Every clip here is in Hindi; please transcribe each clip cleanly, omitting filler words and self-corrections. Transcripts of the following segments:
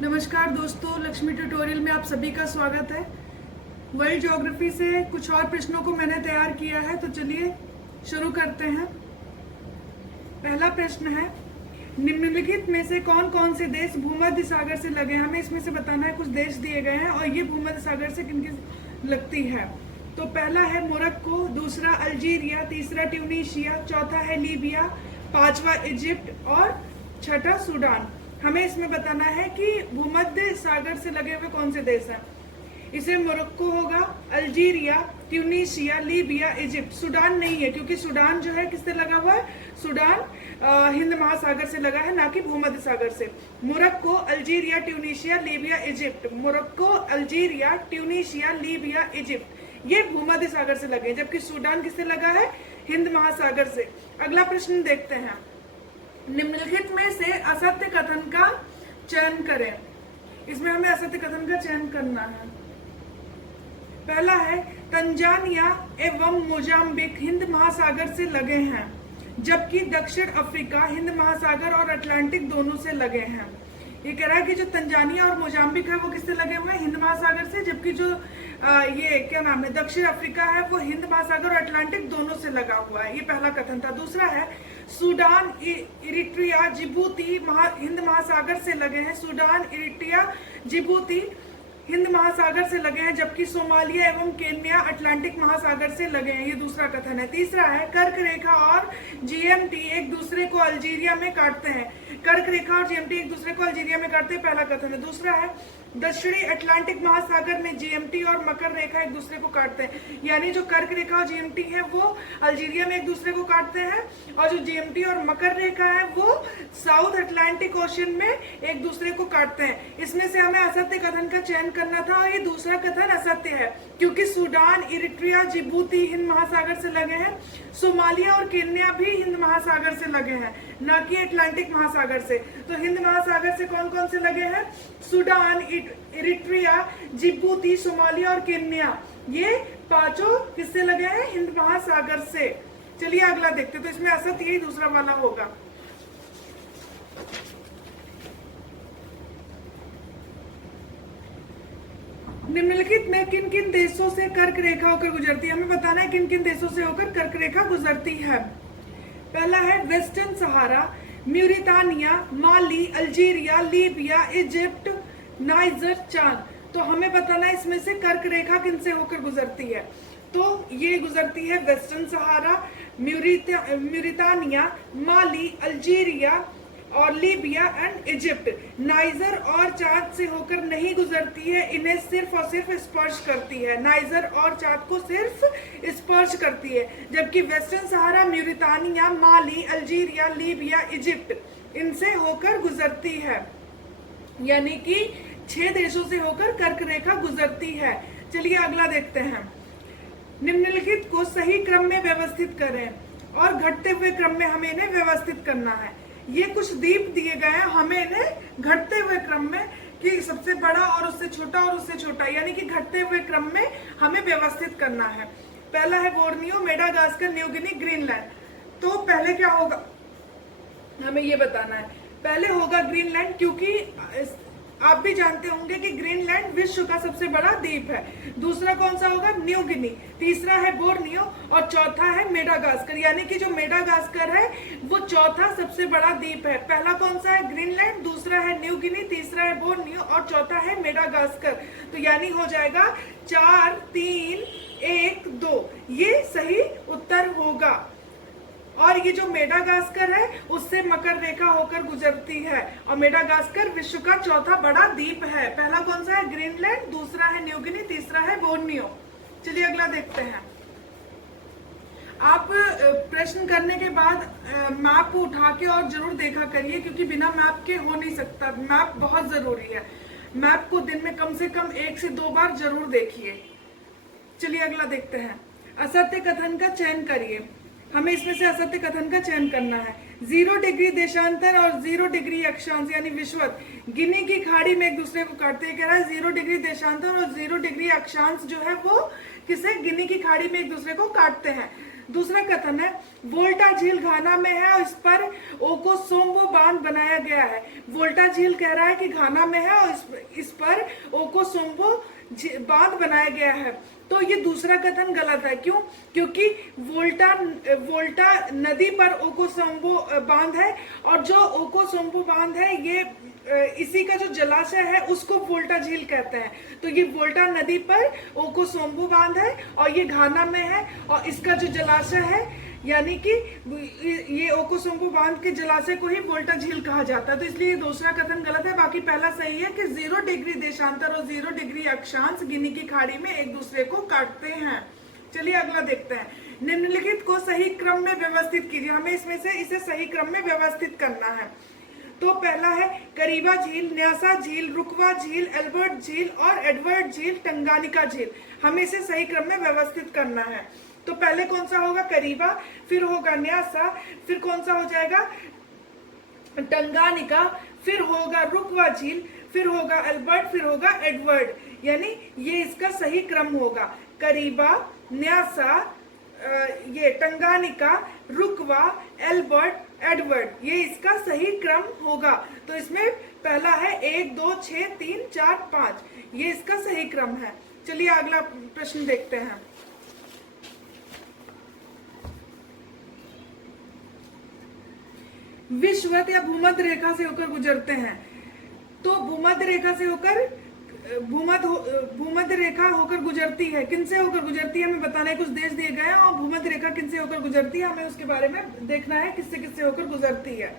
नमस्कार दोस्तों, लक्ष्मी ट्यूटोरियल में आप सभी का स्वागत है। वर्ल्ड ज्योग्राफी से कुछ और प्रश्नों को मैंने तैयार किया है, तो चलिए शुरू करते हैं। पहला प्रश्न है, निम्नलिखित में से कौन कौन से देश भूमध्य सागर से लगे हैं। हमें इसमें से बताना है। कुछ देश दिए गए हैं और ये भूमध्य सागर से किनकी लगती है। तो पहला है मोरक्को, दूसरा अल्जीरिया, तीसरा ट्यूनीशिया, चौथा है लीबिया, पांचवा इजिप्ट और छठा सूडान। हमें इसमें बताना है कि भूमध्य सागर से लगे हुए कौन से देश हैं। इसे मोरक्को होगा, Algeria, Tunisia, Libya, Egypt. Sudan नहीं है, क्योंकि सूडान जो है किससे लगा हुआ है। सूडान हिंद महासागर से लगा है, ना कि भूमध्य सागर से। Morocco, Algeria, Tunisia, Libya, Egypt. Morocco, Algeria, Tunisia, Libya, Egypt, ये भूमध्य सागर से लगे, जबकि सूडान किससे लगा है, हिंद महासागर से। अगला प्रश्न देखते हैं, निम्नलिखित में से असत्य कथन का चयन करें। इसमें हमें असत्य कथन का चयन करना है। पहला है, तंजानिया एवं मोजाम्बिक हिंद महासागर से लगे हैं, जबकि दक्षिण अफ्रीका हिंद महासागर और अटलांटिक दोनों से लगे हैं। ये कह रहा है कि जो तंजानिया और मोजाम्बिक है वो किससे लगे हुए हैं, हिंद महासागर से, जबकि जो ये क्या नाम है, दक्षिण अफ्रीका है, वो हिंद महासागर और अटलांटिक दोनों से लगा हुआ है। ये पहला कथन था। दूसरा है, सूडान, इरिट्रिया, जिबूती हिंद महासागर से लगे हैं। सूडान, इरिट्रिया, जिबूती हिंद महासागर से लगे हैं, जबकि सोमालिया एवं केन्या अटलांटिक महासागर से लगे हैं। ये दूसरा कथन है। तीसरा है, कर्क रेखा और जीएमटी एक दूसरे को अल्जीरिया में काटते हैं। कर्क रेखा और जीएमटी एक दूसरे को अल्जीरिया में काटते हैं, पहला कथन है। दूसरा है, दक्षिणी अटलांटिक महासागर में जीएमटी और मकर रेखा एक दूसरे को काटते हैं। यानी जो कर्क रेखा और जीएमटी है वो अल्जीरिया में एक दूसरे को काटते हैं, और जो जीएमटी और मकर रेखा है वो साउथ अटलांटिक ओशन में एक दूसरे को काटते हैं। इसमें से हमें असत्य कथन का चयन करना था, और ये दूसरा कथन असत्य है, क्योंकि सूडान, इरिट्रिया, जिबूती हिंद महासागर से लगे हैं। सोमालिया और केन्या भी हिंद महासागर से लगे हैं, न कि अटलांटिक महासागर से। तो हिंद महासागर से कौन कौन से लगे हैं, सूडान, इरिट्रिया, जिबूती, सोमालिया और केन्या, ये पांचों किससे लगे हैं, हिंद महासागर से। चलिए अगला देखते, तो इसमें असत्य यही दूसरा वाला होगा। निम्नलिखित में किन किन देशों से कर्क रेखा होकर गुजरती है। हमें बताना है किन किन देशों से होकर कर्क रेखा गुजरती है। पहला है, वेस्टर्न सहारा, म्यूरितानिया, माली, अल्जीरिया, लीबिया, इजिप्ट, नाइजर, चाद। तो हमें बताना है इसमें से कर्क रेखा किन से होकर गुजरती है। तो ये गुजरती है वेस्टर्न सहारा, म्यूरितानिया, माली, अल्जीरिया और लीबिया एंड इजिप्ट। नाइजर और चाद से होकर नहीं गुजरती है, इन्हें सिर्फ और सिर्फ स्पर्श करती है। नाइजर और चाद को सिर्फ स्पर्श करती है, जबकि वेस्टर्न सहारा, म्यूरितानिया, माली, अल्जीरिया, लीबिया, इजिप्ट इनसे होकर गुजरती है। यानी कि 6 देशों से होकर कर्क रेखा गुजरती है। चलिए अगला देखते हैं, निम्नलिखित को सही क्रम में व्यवस्थित करें, और घटते हुए क्रम में हमें इन्हें व्यवस्थित करना है। ये कुछ द्वीप दिए गए हैं, हमें इन्हें घटते हुए क्रम में, कि सबसे बड़ा और उससे छोटा और उससे छोटा, यानी कि घटते हुए क्रम में हमें व्यवस्थित करना है। पहला है Borneo, Madagascar, New Guinea, Greenland. तो पहले क्या होगा, हमें ये बताना है। पहले होगा ग्रीनलैंड, क्योंकि आप भी जानते होंगे कि ग्रीनलैंड विश्व का सबसे बड़ा द्वीप है। दूसरा कौन सा होगा, न्यू गिनी। तीसरा है बोर्नियो, और चौथा है मेडागास्कर। यानी कि जो मेडागास्कर है वो चौथा सबसे बड़ा द्वीप है। पहला कौन सा है, ग्रीनलैंड, दूसरा है न्यू गिनी, तीसरा है बोर्नियो और चौथा है मेडागास्कर। तो यानी हो जाएगा 4, 3, 1, 2, ये सही उत्तर होगा। और ये जो मेडागास्कर है उससे मकर रेखा होकर गुजरती है, और मेडागास्कर विश्व का चौथा बड़ा द्वीप है। पहला कौन सा है, ग्रीनलैंड, दूसरा है न्यू गिनी, तीसरा है बोर्नियो। चलिए अगला देखते हैं। आप प्रश्न करने के बाद मैप को उठा के और जरूर देखा करिए, क्योंकि बिना मैप के हो नहीं सकता। मैप बहुत जरूरी है। मैप को दिन में कम से कम 1 से 2 बार जरूर देखिए। चलिए अगला देखते हैं, असत्य कथन का चयन करिए। हमें इसमें से असत्य कथन का चयन करना है। 0 डिग्री देशांतर और 0 डिग्री अक्षांश यानी विषुवत गिनी की खाड़ी में एक दूसरे को काटते हैं। कह रहा है 0 डिग्री देशांतर और 0 डिग्री अक्षांश जो है वो किसे, गिनी की खाड़ी में एक दूसरे को काटते हैं। दूसरा कथन है वोल्टा झील घाना में है और इस पर ओकोसोम्बो बांध बनाया गया है। वोल्टा झील कह रहा है कि घाना में है और इस पर ओकोसोम्बो बांध बनाया गया है। तो ये दूसरा कथन गलत है। क्यों? क्योंकि वोल्टा नदी पर ओकोसोम्बो बांध है और जो ओकोसोम्बो बांध है ये इसी का जो जलाशय है उसको वोल्टा झील कहते हैं। तो ये वोल्टा नदी पर ओकोसोम्बो बांध है और ये घाना में है और इसका जो जलाशय है यानी कि ये ओकोसोम्बो बांध के जलाशय को ही वोल्टा झील कहा जाता है। तो इसलिए दूसरा कथन गलत है। बाकी पहला सही है कि 0 डिग्री देशांतर और 0 डिग्री अक्षांश गिनी की खाड़ी में एक दूसरे को काटते हैं। चलिए अगला देखते हैं। निम्नलिखित को सही क्रम में व्यवस्थित कीजिए। हमें इसमें से इसे सही क्रम में व्यवस्थित करना है। तो पहला है करीबा झील, न्यासा झील, रुकवा झील, एल्बर्ट झील और एडवर्ड झील, टंगानिका झील। हमें इसे सही क्रम में व्यवस्थित करना है। तो पहले कौन सा होगा? करीबा, फिर होगा न्यासा, फिर कौन सा हो जाएगा? टंगानिका, फिर होगा रुकवा झील, फिर होगा एल्बर्ट, फिर होगा एडवर्ड। यानी ये इसका सही क्रम होगा। करीबा, न्यासा, ये टंगानिका, रुकवा, एल्बर्ट, एडवर्ड, ये इसका सही क्रम होगा। तो इसमें पहला है 1 2 6 3 4 5, ये इसका सही क्रम है। चलिए अगला प्रश्न देखते हैं। विषुवत या भूमध्य रेखा से होकर गुजरते हैं। तो भूमध्य रेखा से होकर भूमध्य रेखा होकर गुजरती है। किनसे होकर गुजरती है हमें बताना है। कुछ देश दिए गए हैं और भूमध्य रेखा किनसे होकर गुजरती है हमें उसके बारे में देखना है, किससे किससे होकर गुजरती है।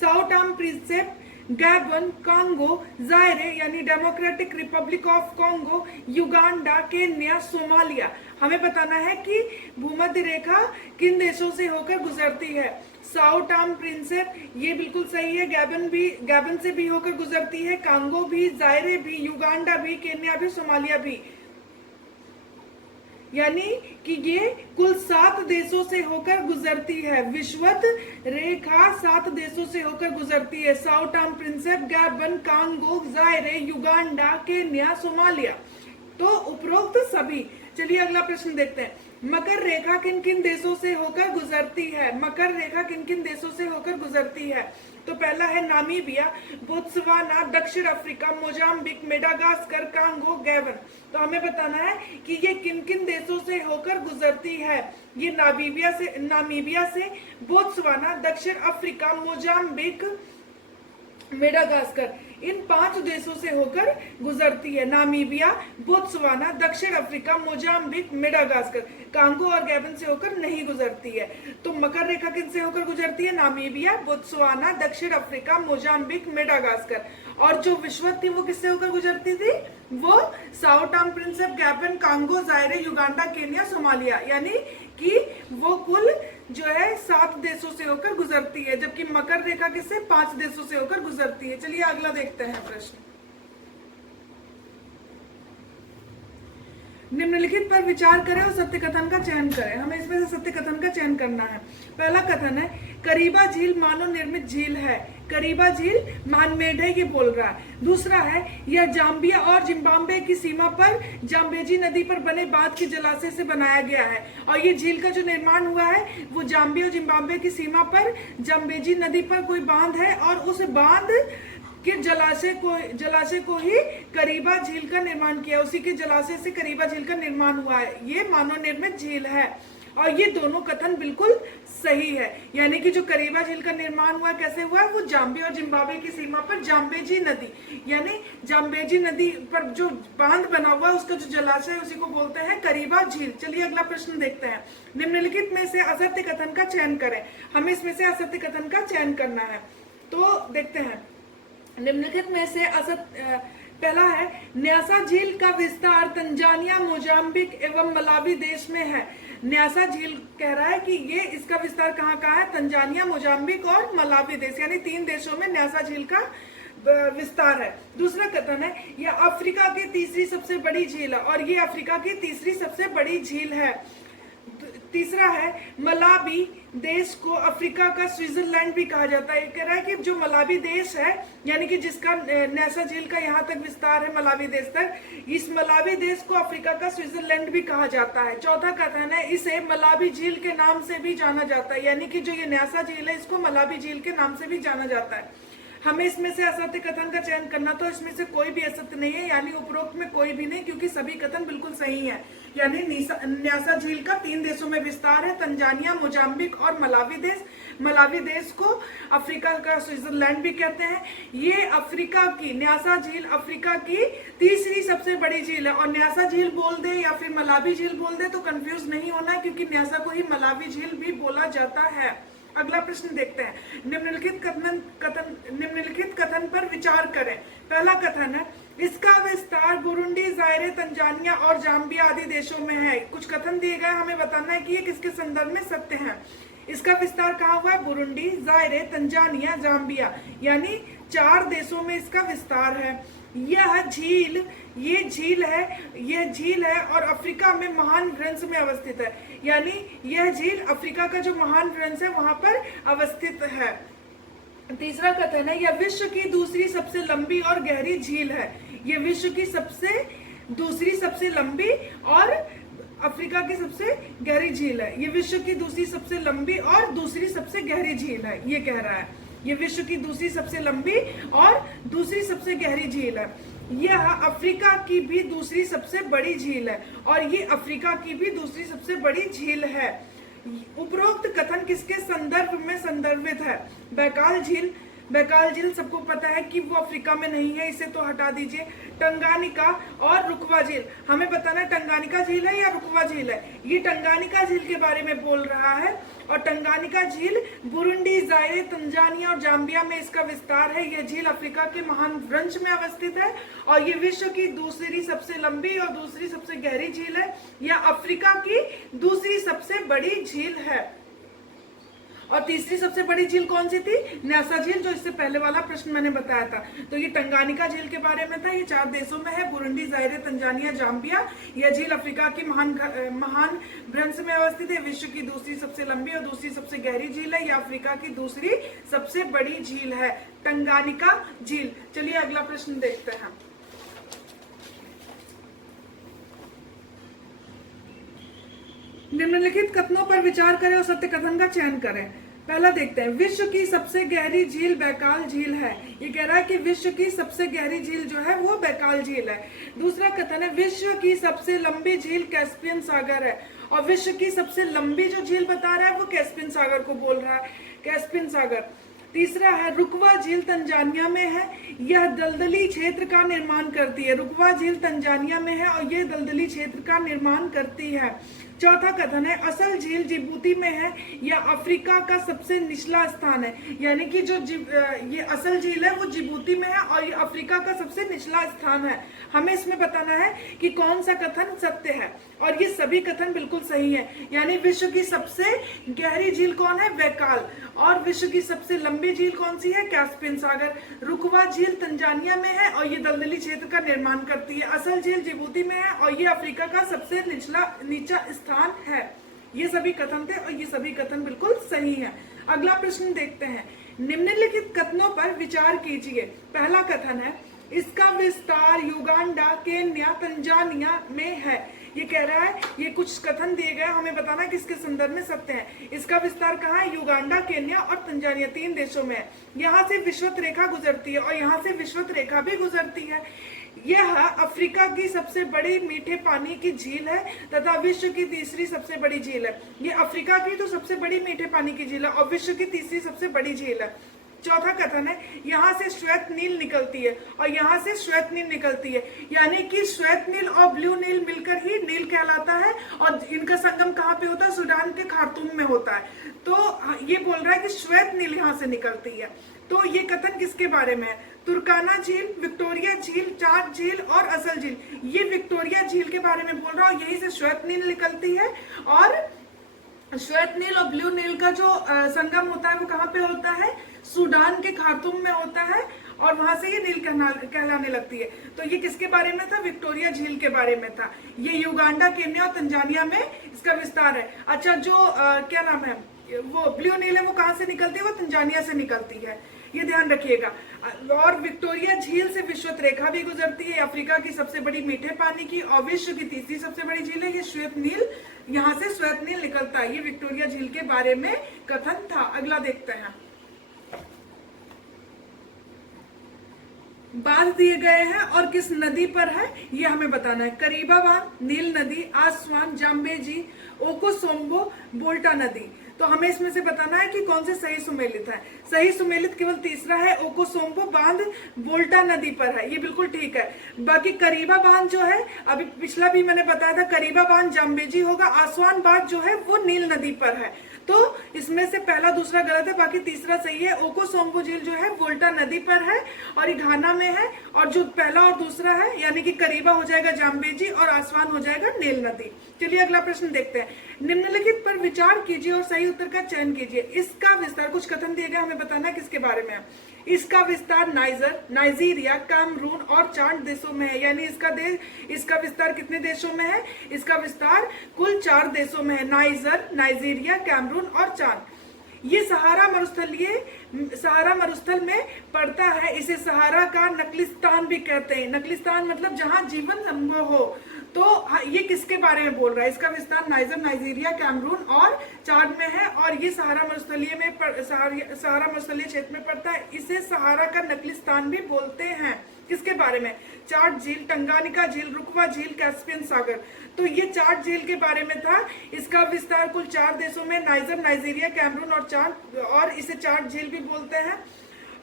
Sao Tome Principe, Gabon, Congo, Zaire यानी Democratic Republic of Congo, Uganda, Kenya, Somalia. हमें बताना है कि भूमध्य रेखा किन देशों से होकर गुजरती है। साओ टॉम प्रिंसेप ये बिल्कुल सही है। गैबन से भी होकर गुजरती है, कांगो भी, जायरे भी, युगांडा भी, केन्या भी, सोमालिया भी। यानी कि ये कुल 7 देशों से होकर गुजरती है। विषुवत रेखा 7 देशों से होकर गुजरती है। Sao Tom Prinsep, Gabon, Congo, जायरे, Uganda, Kenya, Somalia. तो उपरोक्त सभी। चलिए अगला प्रश्न देखते हैं। मकर रेखा किन किन देशों से होकर गुजरती है? मकर रेखा किन किन देशों से होकर गुजरती है? तो पहला है नामीबिया, बोत्सवाना, दक्षिण Africa, Mozambique, Madagascar, Congo, Gabon. तो हमें बताना है कि ये किन किन देशों से होकर गुजरती है। ये नामीबिया से, बोत्सवाना, दक्षिण अफ्रीका, मोजाम्बिक, मेडागास्कर, इन 5 देशों से होकर गुजरती है। नामीबिया, बोत्सवाना, दक्षिण अफ्रीका, मोजाम्बिक, मेडागास्कर। कांगो और गैबन से होकर नहीं गुजरती है। तो मकर रेखा किन से होकर गुजरती है? नामीबिया, बोत्सवाना, दक्षिण अफ्रीका, मोजाम्बिक, मेडागास्कर। और जो विषुवत थी वो किससे होकर गुजरती थी? वो Sao Tom Prinsep, Gabon, Congo, जायरे, Uganda, Kenya, Somalia. यानी कि वो कुल जो है 7 देशों से होकर गुजरती है, जबकि मकर रेखा किससे? 5 देशों से होकर गुजरती है। चलिए अगला देखते हैं प्रश्न। निम्नलिखित पर विचार करें और सत्य कथन का चयन करें। हमें इसमें से सत्य कथन का चयन करना है। पहला कथन है करीबा झील मानव निर्मित झील है। करीबा झील मैनमेड है, ये बोल रहा है। दूसरा है यह जाम्बिया और जिम्बाब्वे की सीमा पर जाम्बेजी नदी पर बने बांध के जलाशय से बनाया गया है और ये झील का जो निर्माण हुआ है वो जाम्बिया और जिम्बाब्वे की सीमा पर जाम्बेजी नदी पर कोई बांध है और उस बांध के जलाशय को ही करीबा झील का निर्माण किया। उसी के जलाशय से करीबा झील का निर्माण हुआ है। ये मानव निर्मित झील है और ये दोनों कथन बिल्कुल सही है। यानी कि जो करीबा झील का निर्माण हुआ कैसे हुआ है? वो जाम्बिया और जिम्बाब्वे की सीमा पर जाम्बेजी नदी यानी जाम्बेजी नदी पर जो बांध बना हुआ है उसका जो जलाशय है उसी को बोलते हैं करीबा झील। चलिए अगला प्रश्न देखते हैं। निम्नलिखित में से असत्य कथन का चयन करें। हमें इसमें से असत्य कथन का चयन करना है। तो देखते हैं निम्नलिखित में से पहला है न्यासा झील का विस्तार तंजानिया, मोजाम्बिक एवं मलावी देश में है। न्यासा झील कह रहा है कि ये इसका विस्तार कहाँ है? तंजानिया, मोजाम्बिक और मलावी देश यानी 3 देशों में न्यासा झील का विस्तार है। दूसरा कथन है यह अफ्रीका की तीसरी सबसे बड़ी झील है और ये अफ्रीका की तीसरी सबसे बड़ी झील है। तीसरा है मलावी देश को अफ्रीका का स्विट्जरलैंड भी कहा जाता है। कह रहा है कि जो मलावी देश है, यानी कि जिसका न्यासा झील का यहाँ तक विस्तार है मलावी देश तक, इस मलावी देश को अफ्रीका का स्विट्जरलैंड भी कहा जाता है। चौथा कथन है इसे मलावी झील के नाम से भी जाना जाता है, यानी कि जो ये न्यासा झील है इसको मलावी झील के नाम से भी जाना जाता है। हमें इसमें से असत्य कथन का चयन करना, तो इसमें से कोई भी असत्य नहीं है, यानी उपरोक्त में कोई भी नहीं, क्योंकि सभी कथन बिल्कुल सही है। यानी न्यासा झील का 3 देशों में विस्तार है, तंजानिया, मोजाम्बिक और मलावी देश। मलावी देश को अफ्रीका का स्विट्जरलैंड भी कहते हैं। ये अफ्रीका की न्यासा झील अफ्रीका की तीसरी सबसे बड़ी झील है। और न्यासा झील बोल दे या फिर मलावी झील बोल दे तो कंफ्यूज नहीं होना है, क्योंकि न्यासा को ही मलावी झील भी बोला जाता है। अगला प्रश्न देखते हैं। निम्नलिखित कथन पर विचार करें। पहला कथन है इसका विस्तार बुरुंडी, जायरे, तंजानिया और जाम्बिया आदि देशों में है। कुछ कथन दिए गए, हमें बताना है कि ये किसके संदर्भ में सत्य है। इसका विस्तार कहाँ हुआ है? बुरुंडी, जायरे, तंजानिया, जाम्बिया, यानी 4 देशों में इसका विस्तार है। यह झील है और अफ्रीका में महान व्रंश में अवस्थित है, यानी यह झील अफ्रीका का जो महान व्रंश है वहां पर अवस्थित है। तीसरा कथन है यह विश्व की दूसरी सबसे लंबी और गहरी झील है। यह विश्व की दूसरी सबसे लंबी और अफ्रीका की सबसे गहरी झील है। ये विश्व की दूसरी सबसे लंबी और दूसरी सबसे गहरी झील है, ये कह रहा है। ये विश्व की दूसरी सबसे लंबी और दूसरी सबसे गहरी झील है। यह अफ्रीका की भी दूसरी सबसे बड़ी झील है और ये अफ्रीका की भी दूसरी सबसे बड़ी झील है। उपरोक्त कथन किसके संदर्भ में संदर्भित है? बैकाल झील। बैकाल झील सबको पता है कि वो अफ्रीका में नहीं है, इसे तो हटा दीजिए। टंगानिका और रुकवा झील, हमें बताना टंगानिका झील है या रुकवा झील है। ये टंगानिका झील के बारे में बोल रहा है और टंगानिका झील बुरुंडी, जायरे, तंजानिया और जाम्बिया में इसका विस्तार है। यह झील अफ्रीका के महान व्रंश में अवस्थित है और ये विश्व की दूसरी सबसे लंबी और दूसरी सबसे गहरी झील है। यह अफ्रीका की दूसरी सबसे बड़ी झील है। और तीसरी सबसे बड़ी झील कौन सी थी? न्यासा झील, जो इससे पहले वाला प्रश्न मैंने बताया था। तो ये टंगानिका झील के बारे में था। ये 4 देशों में है, बुरुंडी, जायरे, तंजानिया, जाम्बिया। यह झील अफ्रीका की महान व्रंश में अवस्थित है। विश्व की दूसरी सबसे लंबी और दूसरी सबसे गहरी झील है। यह अफ्रीका की दूसरी सबसे बड़ी झील है, टंगानिका झील। चलिए अगला प्रश्न देखते हैं। निम्नलिखित कथनों पर विचार करें और सत्य कथन का चयन करें। पहला देखते हैं, विश्व की सबसे गहरी झील बैकाल झील है। ये कह रहा है कि विश्व की सबसे गहरी झील जो है वो बैकाल झील है। दूसरा कथन है विश्व की सबसे लंबी झील कैस्पियन सागर है और विश्व की सबसे लंबी जो झील बता रहा है वो कैस्पियन सागर को बोल रहा है, कैस्पियन सागर। तीसरा है रुकवा झील तंजानिया में है, यह दलदली क्षेत्र का निर्माण करती है। रुकवा झील तंजानिया में है और यह दलदली क्षेत्र का निर्माण करती है। चौथा कथन है असल झील जिबूती में है, यह अफ्रीका का सबसे निचला स्थान है, यानी कि जो ये असल झील है वो जिबूती में है और ये अफ्रीका का सबसे निचला स्थान है। हमें इसमें बताना है कि कौन सा कथन सत्य है और ये सभी कथन बिल्कुल सही है। यानी विश्व की सबसे गहरी झील कौन है? बैकाल। और विश्व की सबसे लंबी झील कौन सी है? कैस्पियन सागर। रुकवा झील तंजानिया में है और ये दलदली क्षेत्र का निर्माण करती है। असल झील जिबूती में है और ये अफ्रीका का सबसे नीचा स्थान है। ये सभी कथन थे और ये सभी कथन बिल्कुल सही है। अगला प्रश्न देखते हैं। निम्नलिखित कथनों पर विचार कीजिए। पहला कथन है इसका विस्तार युगांडा, केन्या, तंजानिया में है। ये कह रहा है ये कुछ कथन दिए गए, हमें बताना किसके संदर्भ में सत्य है। इसका विस्तार कहाँ है? युगांडा, केन्या और तंजानिया 3 देशों में है। यहाँ से विषुवत रेखा गुजरती है और यहाँ से विषुवत रेखा भी गुजरती है। यह अफ्रीका की सबसे बड़ी मीठे पानी की झील है तथा विश्व की तीसरी सबसे बड़ी झील है। ये अफ्रीका की तो सबसे बड़ी मीठे पानी की झील है और विश्व की तीसरी सबसे बड़ी झील है। चौथा कथन है यहाँ से श्वेत नील निकलती है और यहाँ से श्वेत नील निकलती है, यानी कि श्वेत नील और ब्लू नील मिलकर ही नील कहलाता है और इनका संगम कहाँ पे होता है? सूडान के खार्तूम में होता है। तो ये बोल रहा है कि श्वेत नील यहाँ से निकलती है। तो ये कथन किसके बारे में है? तुर्काना झील, विक्टोरिया झील, चाट झील और असल झील। ये विक्टोरिया झील के बारे में बोल रहा हूँ, यही से श्वेत नील निकलती है और श्वेत नील और ब्लू नील का जो संगम होता है वो कहाँ पे होता है? सूडान के खार्तूम में होता है और वहां से ये नील कहलाने लगती है। तो ये किसके बारे में था? विक्टोरिया झील के बारे में था। ये युगांडा, केन्या और तंजानिया में इसका विस्तार है। अच्छा, जो क्या नाम है, वो ब्लू नील है, वो कहाँ से निकलती है? वो तंजानिया से निकलती है, ये ध्यान रखिएगा। और विक्टोरिया झील से विश्वत रेखा भी गुजरती है। अफ्रीका की सबसे बड़ी मीठे पानी की और विश्व की तीसरी सबसे बड़ी झील है ये श्वेत नील, यहाँ से श्वेत नील निकलता है। ये विक्टोरिया झील के बारे में कथन था। अगला देखते हैं। बांध दिए गए हैं और किस नदी पर है ये हमें बताना है। करीबा बांध, नील नदी, आसवान, जाम्बेजी, ओकोसोम्बो, बोल्टा नदी। तो हमें इसमें से बताना है कि कौन से सही सुमेलित है। सही सुमेलित केवल तीसरा है, ओकोसोम्बो बांध बोल्टा नदी पर है, ये बिल्कुल ठीक है। बाकी करीबा बांध जो है, अभी पिछला भी मैंने बताया था, करीबा बांध जाम्बेजी होगा। आसवान बांध जो है वो नील नदी पर है। तो इसमें से पहला दूसरा गलत है, बाकी तीसरा सही है। ओकोसोम्बो झील जो है वोल्टा नदी पर है और ये घाना में है। और जो पहला और दूसरा है यानी कि करीबा हो जाएगा जाम्बेजी और आसवान हो जाएगा नील नदी। चलिए अगला प्रश्न देखते हैं। निम्नलिखित पर विचार कीजिए और सही उत्तर का चयन कीजिए। इसका विस्तार, कुछ कथन दिए गए, हमें बताना किसके बारे में है। इसका विस्तार नाइजर, नाइजीरिया, कामरून और चाड देशों में है। यानी इसका विस्तार कितने देशों में है? इसका विस्तार कुल 4 देशों में है, नाइजर, नाइजीरिया, कामरून और चाड। ये सहारा मरुस्थल में पड़ता है। इसे सहारा का नकलिस्तान भी कहते हैं। नकलिस्तान मतलब जहां जीवन संभव हो। तो ये किसके बारे में बोल रहा है? इसका विस्तार नाइजर, नाइजीरिया, कैमरून और चाड में है और ये सहारा मरुस्थलीय क्षेत्र में पड़ता है। इसे सहारा का नकलिस्तान भी बोलते हैं। किसके बारे में? चाड झील, टंगानिका झील, रुकवा झील, कैस्पियन सागर। तो ये चाड झील के बारे में था। इसका विस्तार कुल 4 देशों में, नाइजर, नाइजीरिया, कैमरून और चाड, और इसे चाड झील भी बोलते हैं।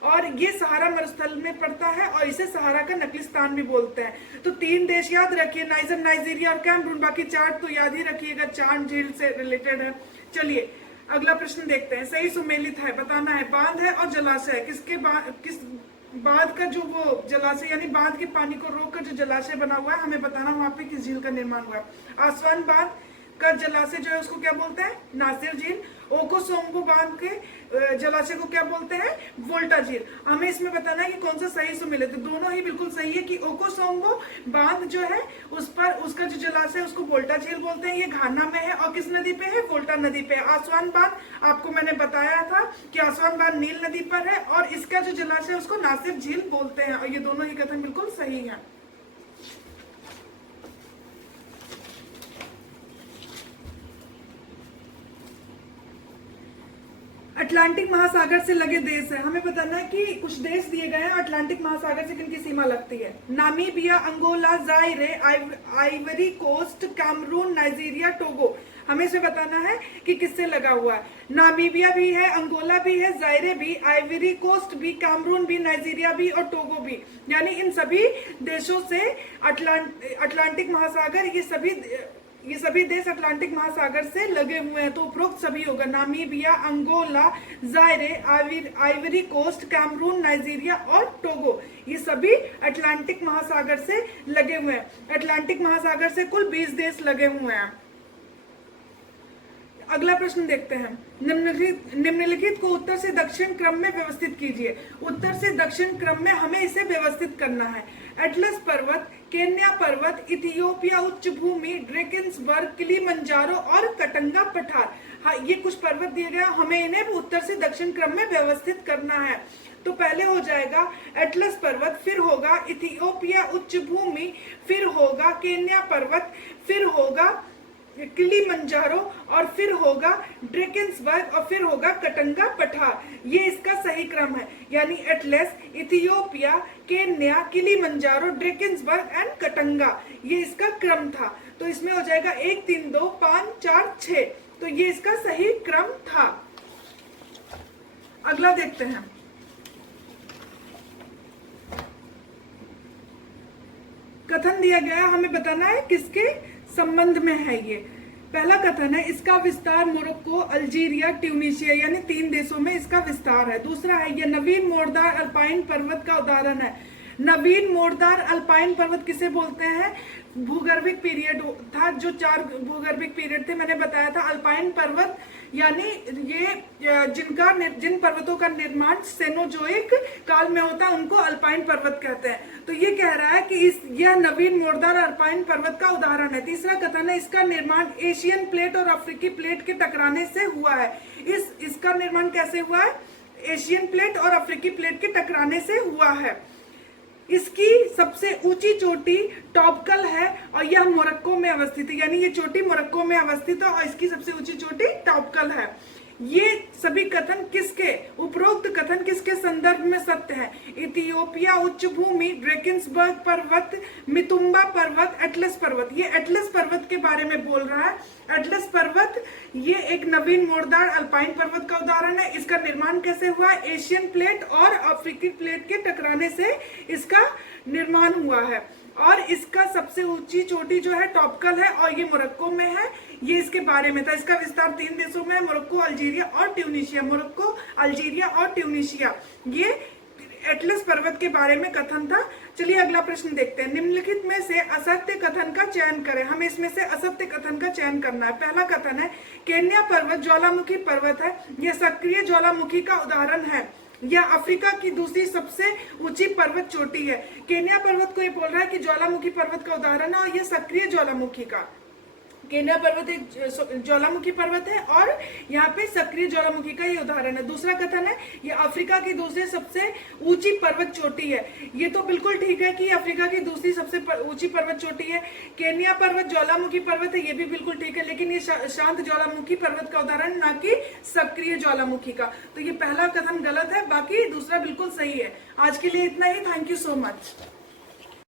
और ये सहारा मरुस्थल में पड़ता है और इसे सहारा का नकलिस्तान भी बोलते हैं। तो 3 देश याद रखिए, नाइजर, नाइजीरिया और कैमरून। बाकी चाड तो याद ही रखिएगा, चाड झील से रिलेटेड है। चलिए अगला प्रश्न देखते हैं। सही सुमेलित है, बताना है। बांध है और जलाशय, किस बांध का जो वो जलाशय यानी बांध के पानी को रोककर जो जलाशय बना हुआ है, हमें बताना वहां पे किस झील का निर्माण हुआ है। आसवान बांध का जलाशय जो है उसको क्या बोलते हैं? नासिर झील। ओकोसोम्बो बांध के जलाशय को क्या बोलते हैं? वोल्टा झील। हमें इसमें बताना है कि कौन सा सही सुमेलित है। दोनों ही बिल्कुल सही है कि ओकोसोम्बो बांध जो है उसका जो जलाशय उसको वोल्टा झील बोलते हैं। ये घाना में है और किस नदी पे है? वोल्टा नदी पे। आसवान बांध आपको मैंने बताया था कि आसवान बांध नील नदी पर है और इसका जो जलाशय उसको नासिर झील बोलते हैं। और ये दोनों ही कथन बिल्कुल सही है। अटलांटिक महासागर से लगे देश है। हमें बताना है कि कुछ देश दिए गए हैं, अटलांटिक महासागर से किनकी सीमा लगती है। Namibia, Angola, Zaire, Ivory Coast, Cameroon, Nigeria, Togo. हमें इसे बताना है कि किससे लगा हुआ है। नामीबिया भी है, अंगोला भी है, जायरे भी, आइवरी कोस्ट भी, कैमरून भी, नाइजीरिया भी और टोगो भी। यानी इन सभी देशों से अटलांटिक महासागर, ये सभी देश अटलांटिक महासागर से लगे हुए हैं। तो उपरोक्त सभी होगा। Namibia, Angola, Zaire, Ivory Coast, Cameroon, Nigeria और टोगो, ये सभी अटलांटिक महासागर से लगे हुए हैं। अटलांटिक महासागर से कुल 20 देश लगे हुए हैं। अगला प्रश्न देखते हैं। निम्नलिखित को उत्तर से दक्षिण क्रम में व्यवस्थित कीजिए। उत्तर से दक्षिण क्रम में हमें इसे व्यवस्थित करना है। एटलस पर्वत, केन्या पर्वत, इथियोपिया उच्च भूमि, ड्रेकेंसबर्ग, किलिमंजारो और कटंगा पठार। हाँ, ये कुछ पर्वत दिए गए, हमें इन्हें उत्तर से दक्षिण क्रम में व्यवस्थित करना है। तो पहले हो जाएगा एटलस पर्वत, फिर होगा इथियोपिया उच्च भूमि, फिर होगा केन्या पर्वत, फिर होगा किलिमंजारो और फिर होगा ड्रेकेंसबर्ग और फिर होगा कटंगा पठार। ये इसका सही क्रम है। यानी Atlas, Ethiopia, Kenya, Kilimanjaro, Drakensberg and Katanga, ये इसका क्रम था। तो इसमें हो जाएगा 1 3 2 5 4 6। तो ये इसका सही क्रम था। अगला देखते हैं। कथन दिया गया, हमें बताना है किसके संबंध में है ये। पहला कथन है, इसका विस्तार मोरक्को, अल्जीरिया, ट्यूनीशिया यानी 3 देशों में इसका विस्तार है। दूसरा है, यह नवीन मोरदार अल्पाइन पर्वत का उदाहरण है। नवीन मोड़दार अल्पाइन पर्वत किसे बोलते हैं? भूगर्भिक पीरियड था, जो 4 भूगर्भिक पीरियड थे मैंने बताया था। अल्पाइन पर्वत यानी ये जिन पर्वतों का निर्माण सेनोजोइक काल में होता है उनको अल्पाइन पर्वत कहते हैं। तो ये कह रहा है कि यह नवीन मोड़दार अल्पाइन पर्वत का उदाहरण है। तीसरा कथन है, इसका निर्माण एशियन प्लेट और अफ्रीकी प्लेट के टकराने से हुआ है। इसका निर्माण कैसे हुआ है? एशियन प्लेट और अफ्रीकी प्लेट के टकराने से हुआ है। इसकी सबसे ऊंची चोटी टॉपकल है और यह मोरक्को में अवस्थित है, यानी ये चोटी मोरक्को में अवस्थित है और इसकी सबसे ऊंची चोटी टॉपकल है। ये सभी कथन उपरोक्त कथन किसके संदर्भ में सत्य है? इथियोपिया उच्च भूमि, ड्रेकिंसबर्ग पर्वत, मितुम्बा पर्वत, एटलस पर्वत। ये एटलस पर्वत के बारे में बोल रहा है। एटलस पर्वत ये एक नवीन मोड़दार अल्पाइन पर्वत का उदाहरण है। इसका निर्माण कैसे हुआ? एशियन प्लेट और अफ्रीकी प्लेट के टकराने से इसका निर्माण हुआ है और इसका सबसे ऊंची चोटी जो है टॉपकल है और ये मोरक्को में है। ये इसके बारे में था। इसका विस्तार 3 देशों में है, मोरक्को, अल्जीरिया और ट्यूनीशिया। मोरक्को, अल्जीरिया और ट्यूनीशिया। ये एटलस पर्वत के बारे में कथन था। चलिए अगला प्रश्न देखते हैं। निम्नलिखित में से असत्य कथन का चयन करें। हमें इसमें से असत्य कथन का चयन करना है। पहला कथन है, केन्या पर्वत ज्वालामुखी पर्वत है। यह सक्रिय ज्वालामुखी का उदाहरण है। यह अफ्रीका की दूसरी सबसे ऊंची पर्वत चोटी है। केन्या पर्वत को ये बोल रहा है कि ज्वालामुखी पर्वत का उदाहरण है और यह सक्रिय ज्वालामुखी का। केन्या पर्वत एक ज्वालामुखी पर्वत है और यहाँ पे सक्रिय ज्वालामुखी का ये उदाहरण है। दूसरा कथन है, ये अफ्रीका की दूसरी सबसे ऊंची पर्वत चोटी है। ये तो बिल्कुल ठीक है कि अफ्रीका की दूसरी सबसे ऊंची पर्वत चोटी है। केन्या पर्वत ज्वालामुखी पर्वत है, ये भी बिल्कुल ठीक है, लेकिन ये शांत ज्वालामुखी पर्वत का उदाहरण, ना कि सक्रिय ज्वालामुखी का। तो ये पहला कथन गलत है, बाकी दूसरा बिल्कुल सही है। आज के लिए इतना ही। Thank you so much.